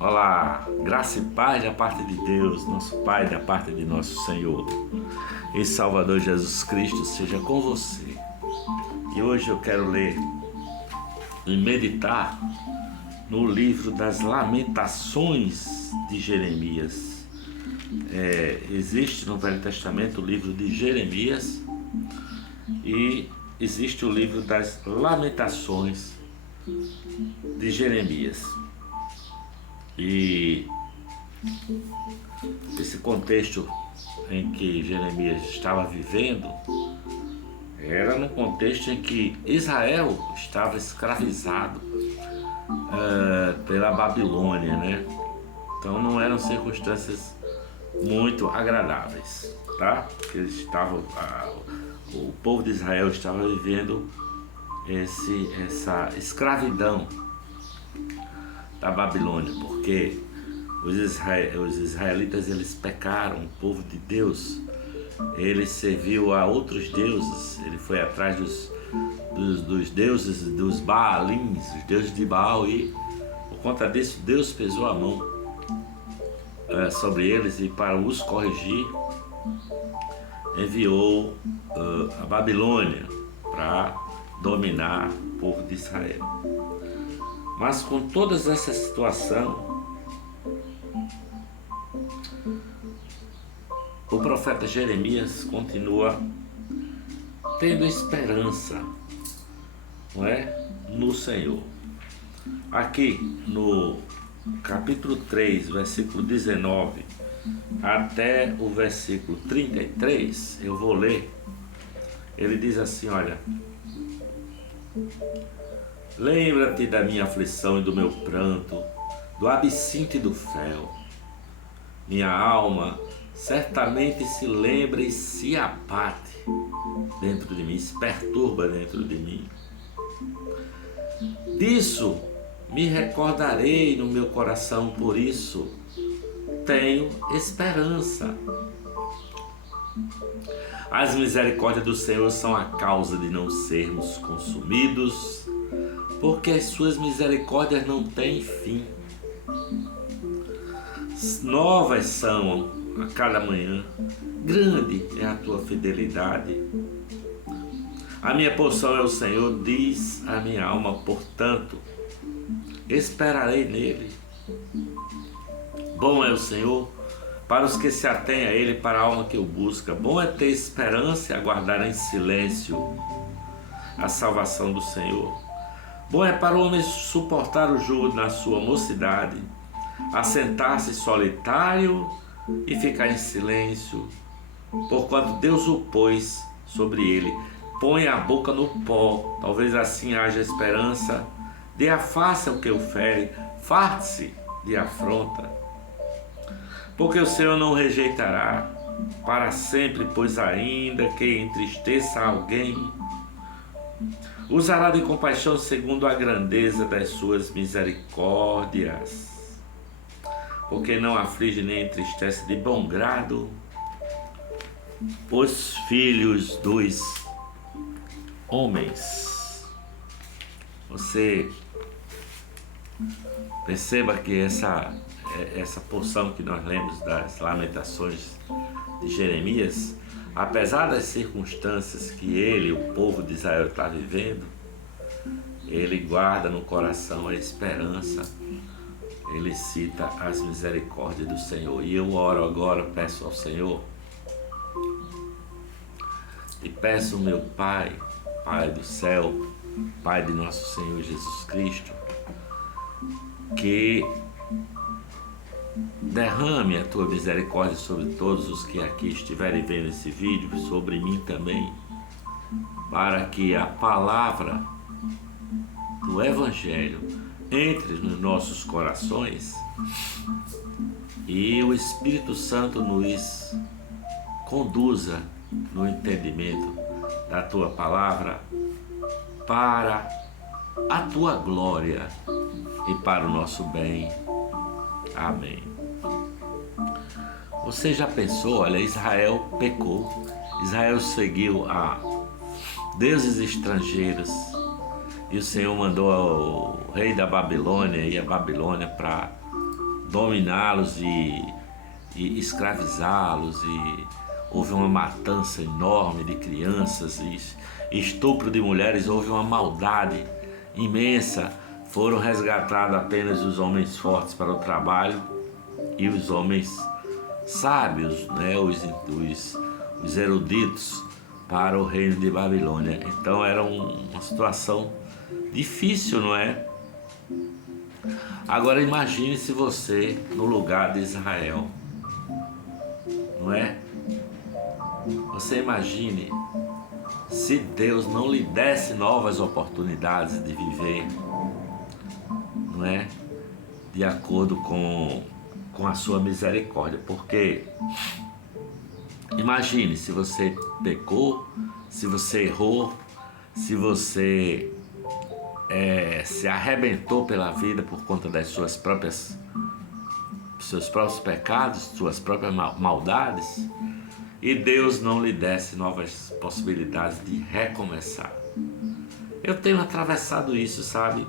Olá, graça e paz da parte de Deus, nosso Pai, da parte de nosso Senhor e Salvador Jesus Cristo, seja com você. E hoje eu quero ler e meditar no livro das Lamentações de Jeremias. Existe no Velho Testamento o livro de Jeremias e existe o livro das Lamentações de Jeremias. E esse contexto em que Jeremias estava vivendo era no contexto em que Israel estava escravizado pela Babilônia, né? Então não eram circunstâncias muito agradáveis, tá? Porque eles estavam, o povo de Israel estava vivendo essa escravidão da Babilônia, porque os israelitas eles pecaram, o povo de Deus, ele serviu a outros deuses, ele foi atrás dos deuses dos Baalins, os deuses de Baal, e por conta disso Deus pesou a mão sobre eles e para os corrigir enviou a Babilônia para dominar o povo de Israel. Mas com toda essa situação, o profeta Jeremias continua tendo esperança, não é? No Senhor. Aqui no capítulo 3, versículo 19 até o versículo 33, eu vou ler. Ele diz assim, olha: lembra-te da minha aflição e do meu pranto, do absinto e do fel. Minha alma certamente se lembra e se abate dentro de mim, se perturba dentro de mim. Disso me recordarei no meu coração, por isso tenho esperança. As misericórdias do Senhor são a causa de não sermos consumidos, porque as suas misericórdias não têm fim. Novas são a cada manhã, grande é a tua fidelidade. A minha porção é o Senhor, diz a minha alma, portanto, esperarei nele. Bom é o Senhor para os que se atêm a ele, para a alma que o busca. Bom é ter esperança e aguardar em silêncio a salvação do Senhor. Bom é para o homem suportar o jugo na sua mocidade, assentar-se solitário e ficar em silêncio, porquanto Deus o pôs sobre ele. Põe a boca no pó, talvez assim haja esperança. Dê a face ao que o fere, farte-se de afronta. Porque o Senhor não rejeitará para sempre, pois ainda que entristeça alguém, usará de compaixão segundo a grandeza das suas misericórdias. Porque não aflige nem entristece de bom grado os filhos dos homens. Você perceba que essa porção que nós lemos das Lamentações de Jeremias, apesar das circunstâncias que ele, o povo de Israel, está vivendo, ele guarda no coração a esperança. Ele cita as misericórdias do Senhor. E eu oro agora, peço ao Senhor, e peço ao meu Pai, Pai do céu, Pai de nosso Senhor Jesus Cristo, que derrame a tua misericórdia sobre todos os que aqui estiverem vendo esse vídeo, sobre mim também, para que a palavra do Evangelho entre nos nossos corações e o Espírito Santo nos conduza no entendimento da tua palavra para a tua glória e para o nosso bem. Amém. Você já pensou, olha, Israel pecou, Israel seguiu a deuses estrangeiros, E o Senhor mandou o rei da Babilônia e a Babilônia para dominá-los e escravizá-los, e houve uma matança enorme de crianças e estupro de mulheres, houve uma maldade imensa. Foram resgatados apenas os homens fortes para o trabalho e os homens sábios, né, os eruditos, para o reino de Babilônia. Então era uma situação difícil, não é? Agora imagine se você no lugar de Israel, não é? Você imagine se Deus não lhe desse novas oportunidades de viver, não é? De acordo com a sua misericórdia. Porque imagine se você pecou, se você errou, se você se arrebentou pela vida por conta das seus próprios pecados, suas próprias maldades, e Deus não lhe desse novas possibilidades de recomeçar. Eu tenho atravessado isso, sabe?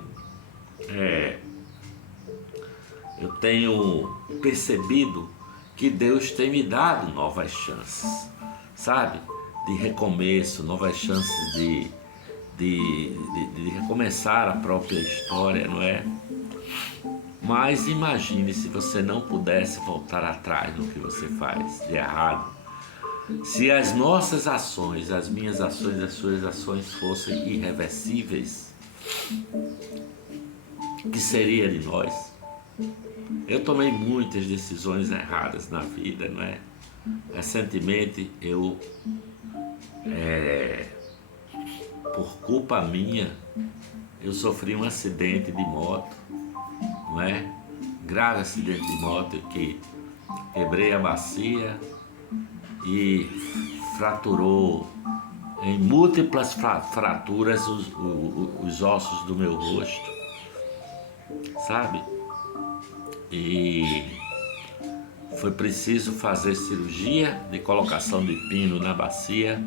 Eu tenho percebido que Deus tem me dado novas chances, sabe? De recomeço, novas chances de recomeçar a própria história, não é? Mas imagine se você não pudesse voltar atrás no que você faz de errado. Se as nossas ações, as minhas ações, as suas ações fossem irreversíveis, o que seria de nós? Eu tomei muitas decisões erradas na vida, não é? Recentemente por culpa minha, eu sofri um acidente de moto, não é? Grave acidente de moto que quebrei a bacia e fraturou em múltiplas fraturas os ossos do meu rosto, sabe? E foi preciso fazer cirurgia de colocação de pino na bacia,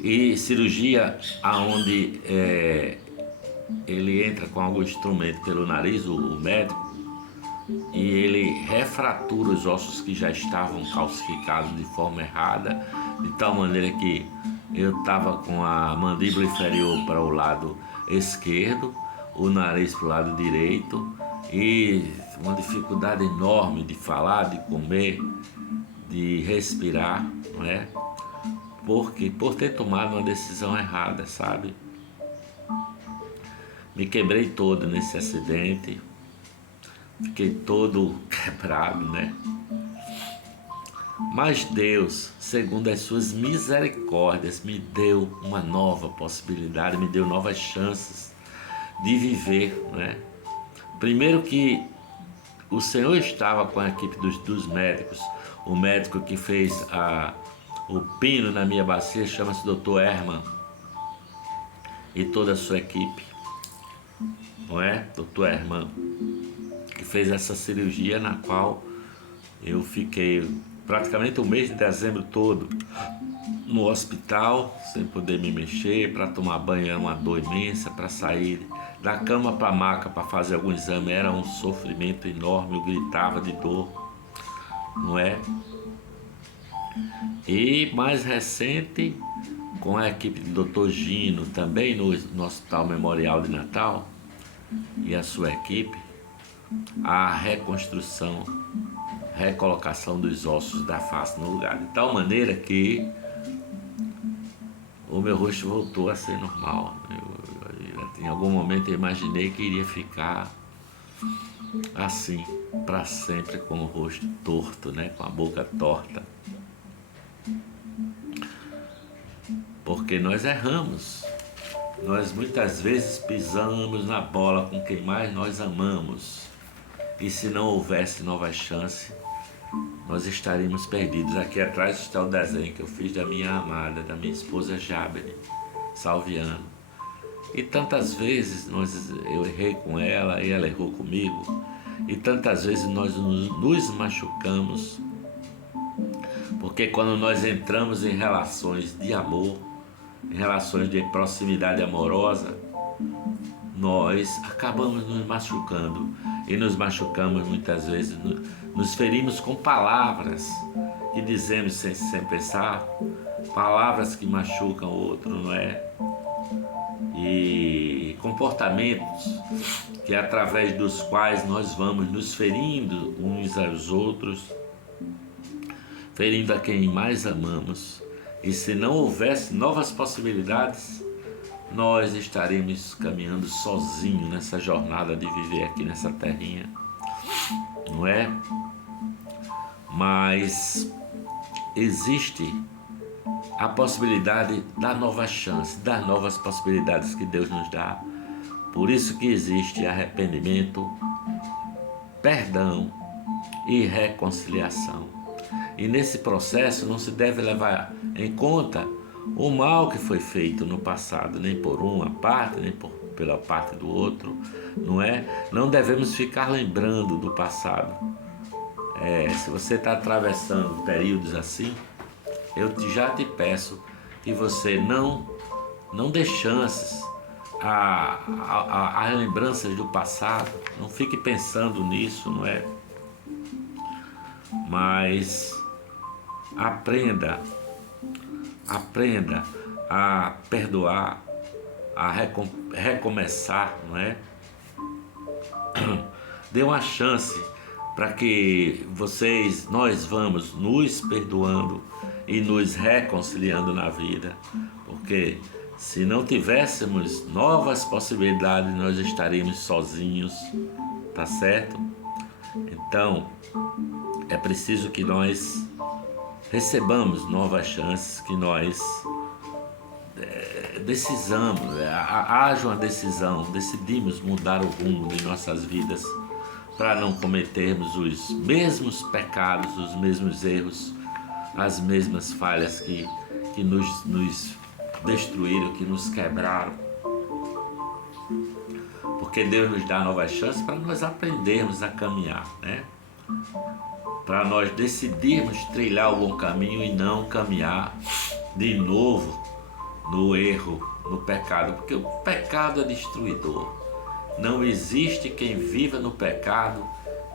e cirurgia aonde ele entra com algum instrumento pelo nariz, o médico, e ele refratura os ossos que já estavam calcificados de forma errada, de tal maneira que eu estava com a mandíbula inferior para o lado esquerdo, o nariz para o lado direito, e uma dificuldade enorme de falar, de comer, de respirar, não é? Porque por ter tomado uma decisão errada, sabe? Me quebrei todo nesse acidente, fiquei todo quebrado, né? Mas Deus, segundo as suas misericórdias, me deu uma nova possibilidade, me deu novas chances de viver, né? Primeiro que o Senhor estava com a equipe dos médicos. O médico que fez o pino na minha bacia chama-se Dr. Herman, e toda a sua equipe, não é? Dr. Herman, que fez essa cirurgia na qual eu fiquei praticamente o mês de dezembro todo no hospital, sem poder me mexer, para tomar banho era uma dor imensa, para sair da cama para a maca para fazer algum exame era um sofrimento enorme, eu gritava de dor, não é? E mais recente, com a equipe do Dr. Gino, também no Hospital Memorial de Natal, e a sua equipe, a reconstrução, recolocação dos ossos da face no lugar, de tal maneira que o meu rosto voltou a ser normal. Em algum momento eu imaginei que iria ficar assim para sempre, com o rosto torto, né? Com a boca torta. Porque nós erramos, nós muitas vezes pisamos na bola com quem mais nós amamos, e se não houvesse nova chance, nós estaríamos perdidos. Aqui atrás está o desenho que eu fiz da minha amada, da minha esposa Jabene Salviano. E tantas vezes eu errei com ela e ela errou comigo, e tantas vezes nós nos machucamos, porque quando nós entramos em relações de amor, em relações de proximidade amorosa, nós acabamos nos machucando. E nos machucamos muitas vezes, nos ferimos com palavras que dizemos sem pensar, palavras que machucam o outro, não é? E comportamentos que através dos quais nós vamos nos ferindo uns aos outros, ferindo a quem mais amamos. E se não houvesse novas possibilidades, nós estaremos caminhando sozinhos nessa jornada de viver aqui nessa terrinha, não é? Mas existe a possibilidade da nova chance, das novas possibilidades que Deus nos dá. Por isso que existe arrependimento, perdão e reconciliação. E nesse processo não se deve levar em conta o mal que foi feito no passado, nem por uma parte, nem pela parte do outro, não é? Não devemos ficar lembrando do passado. Se você está atravessando períodos assim, eu já te peço que você não dê chances a lembranças do passado, não fique pensando nisso, não é? Mas aprenda a perdoar, a recomeçar, não é? Dê uma chance para que nós vamos nos perdoando e nos reconciliando na vida, porque se não tivéssemos novas possibilidades, nós estaríamos sozinhos, tá certo? Então, é preciso que nós recebamos novas chances, que nós haja uma decisão, decidimos mudar o rumo de nossas vidas para não cometermos os mesmos pecados, os mesmos erros, as mesmas falhas que nos destruíram, que nos quebraram. Porque Deus nos dá novas chances para nós aprendermos a caminhar, né? Para nós decidirmos trilhar o bom caminho e não caminhar de novo no erro, no pecado, porque o pecado é destruidor. Não existe quem viva no pecado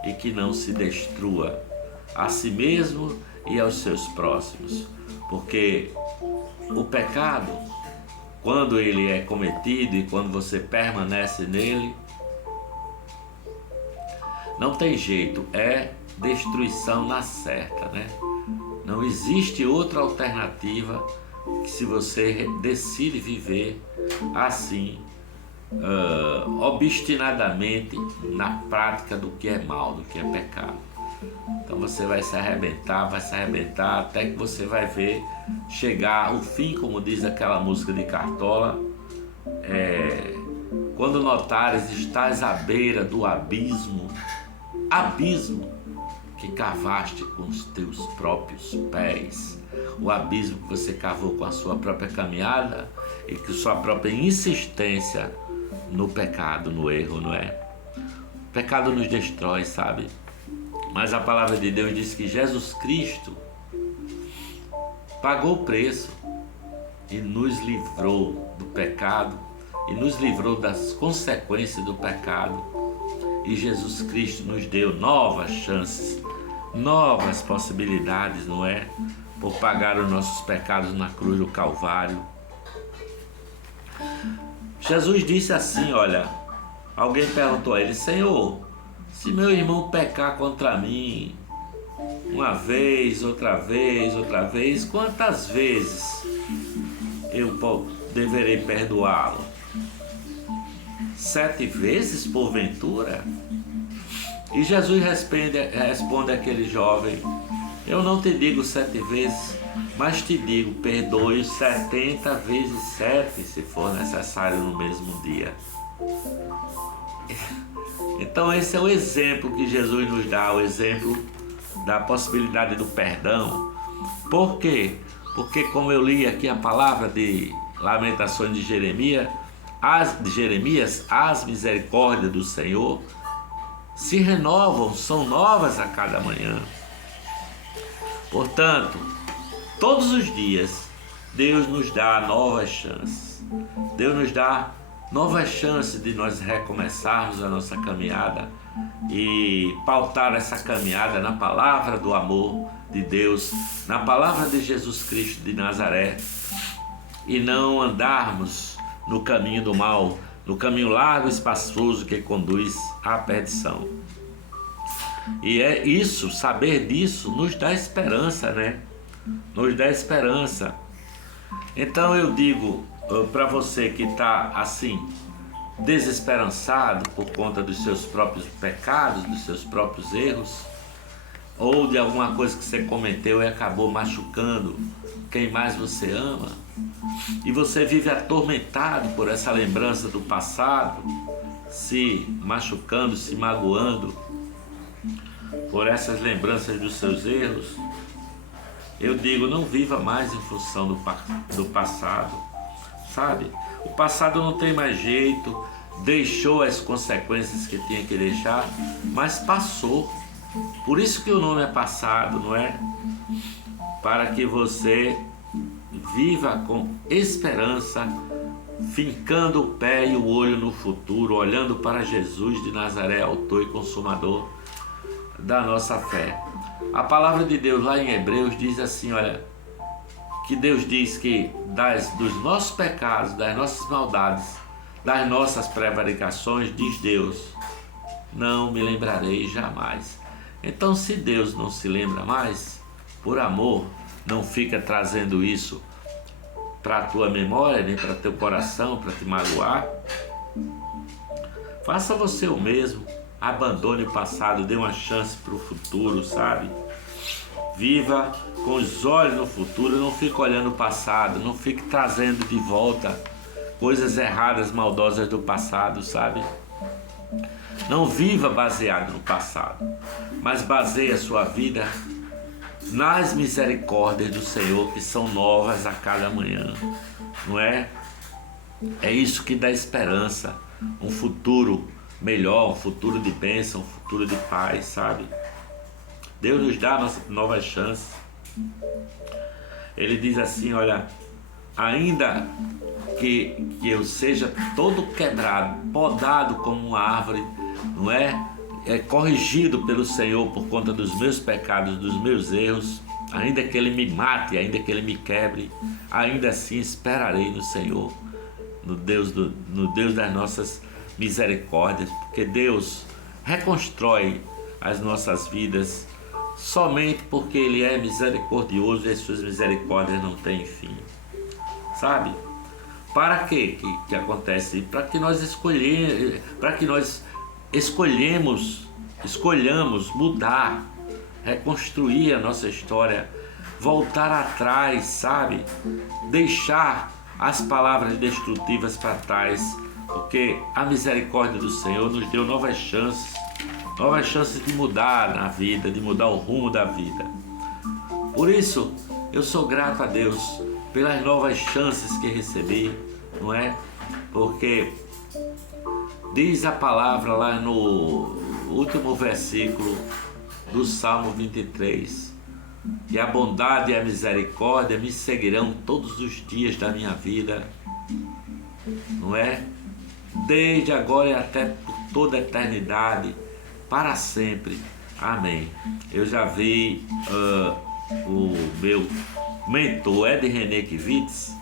e que não se destrua a si mesmo e aos seus próximos, porque o pecado, quando ele é cometido e quando você permanece nele, não tem jeito, é destruição na certa, né? Não existe outra alternativa que se você decide viver assim, obstinadamente na prática do que é mal, do que é pecado. Então você vai se arrebentar até que você vai ver chegar ao fim, como diz aquela música de Cartola, quando notares estás à beira do abismo que cavaste com os teus próprios pés, o abismo que você cavou com a sua própria caminhada e com sua própria insistência no pecado, no erro, não é? O pecado nos destrói, sabe? Mas a palavra de Deus diz que Jesus Cristo pagou o preço e nos livrou do pecado e nos livrou das consequências do pecado. E Jesus Cristo nos deu novas chances, novas possibilidades, não é? Por pagar os nossos pecados na cruz do Calvário. Jesus disse assim, olha, alguém perguntou a ele: Senhor, se meu irmão pecar contra mim uma vez, outra vez, quantas vezes eu deverei perdoá-lo? 7 vezes porventura? E Jesus responde àquele jovem: eu não te digo 7 vezes, mas te digo, perdoe 70 vezes 7, se for necessário no mesmo dia. Então esse é o exemplo que Jesus nos dá, o exemplo da possibilidade do perdão. Por quê? Porque, como eu li aqui a palavra de Lamentações de Jeremias, as misericórdias do Senhor se renovam, são novas a cada manhã. Portanto, todos os dias Deus nos dá novas chances. Deus nos dá novas chances de nós recomeçarmos a nossa caminhada e pautar essa caminhada na palavra do amor de Deus, na palavra de Jesus Cristo de Nazaré, e não andarmos no caminho do mal, no caminho largo e espaçoso que conduz à perdição. E é isso, saber disso nos dá esperança, né? Nos dá esperança. Então eu digo para você que está assim, desesperançado por conta dos seus próprios pecados, dos seus próprios erros, ou de alguma coisa que você cometeu e acabou machucando quem mais você ama, e você vive atormentado por essa lembrança do passado, se machucando, se magoando por essas lembranças dos seus erros, eu digo, não viva mais em função do passado, sabe? O passado não tem mais jeito, deixou as consequências que tinha que deixar, mas passou. Por isso que o nome é passado, não é? Para que você viva com esperança, fincando o pé e o olho no futuro, olhando para Jesus de Nazaré, autor e consumador da nossa fé. A palavra de Deus lá em Hebreus diz assim, olha, que Deus diz que dos nossos pecados, das nossas maldades, das nossas prevaricações, diz Deus, não me lembrarei jamais. Então, se Deus não se lembra mais, por amor, não fica trazendo isso para a tua memória, nem para teu coração, para te magoar. Faça você o mesmo, abandone o passado, dê uma chance para o futuro, sabe? Viva com os olhos no futuro, não fique olhando o passado, não fique trazendo de volta coisas erradas, maldosas do passado, sabe? Não viva baseado no passado, mas baseie a sua vida nas misericórdias do Senhor, que são novas a cada manhã, não é? É isso que dá esperança, um futuro melhor, um futuro de bênção, um futuro de paz, sabe? Deus nos dá novas chances. Ele diz assim, olha, ainda que eu seja todo quebrado, podado como uma árvore, não é? Corrigido pelo Senhor por conta dos meus pecados, dos meus erros, ainda que Ele me mate, ainda que Ele me quebre, ainda assim esperarei no Senhor, no Deus das nossas misericórdias, porque Deus reconstrói as nossas vidas somente porque Ele é misericordioso e as suas misericórdias não têm fim, sabe? Para que acontece? Para que nós escolhamos mudar, reconstruir a nossa história, voltar atrás, sabe? Deixar as palavras destrutivas para trás, porque a misericórdia do Senhor nos deu novas chances de mudar na vida, de mudar o rumo da vida. Por isso, eu sou grato a Deus pelas novas chances que recebi, não é? Porque diz a palavra lá no último versículo do Salmo 23, que a bondade e a misericórdia me seguirão todos os dias da minha vida, não é? Desde agora e até por toda a eternidade, para sempre. Amém. Eu já vi o meu mentor Ed René Kivitz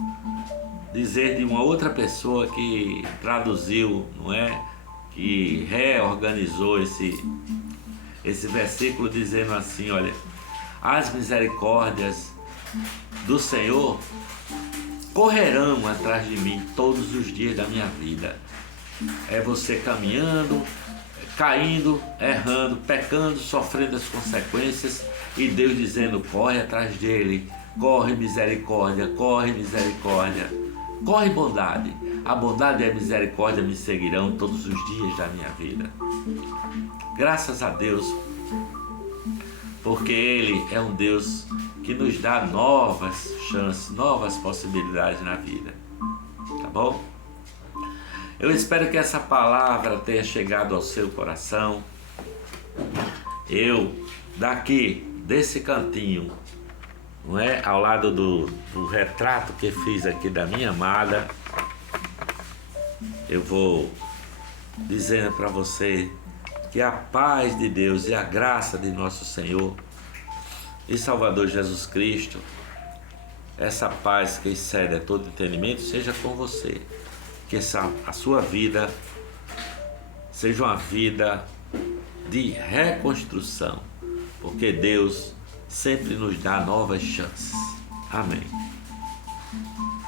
dizer de uma outra pessoa que traduziu, não é? Que reorganizou esse versículo dizendo assim, olha, as misericórdias do Senhor correrão atrás de mim todos os dias da minha vida. É você caminhando, caindo, errando, pecando, sofrendo as consequências e Deus dizendo, corre atrás dele, corre misericórdia, corre bondade. A bondade e a misericórdia me seguirão todos os dias da minha vida. Graças a Deus, porque Ele é um Deus que nos dá novas chances, novas possibilidades na vida. Tá bom? Eu espero que essa palavra tenha chegado ao seu coração. Eu, daqui, desse cantinho, não é? Ao lado do retrato que fiz aqui da minha amada, eu vou dizendo para você que a paz de Deus e a graça de nosso Senhor e Salvador Jesus Cristo, essa paz que excede a todo entendimento, seja com você. Que a sua vida seja uma vida de reconstrução, porque Deus sempre nos dá novas chances. Amém.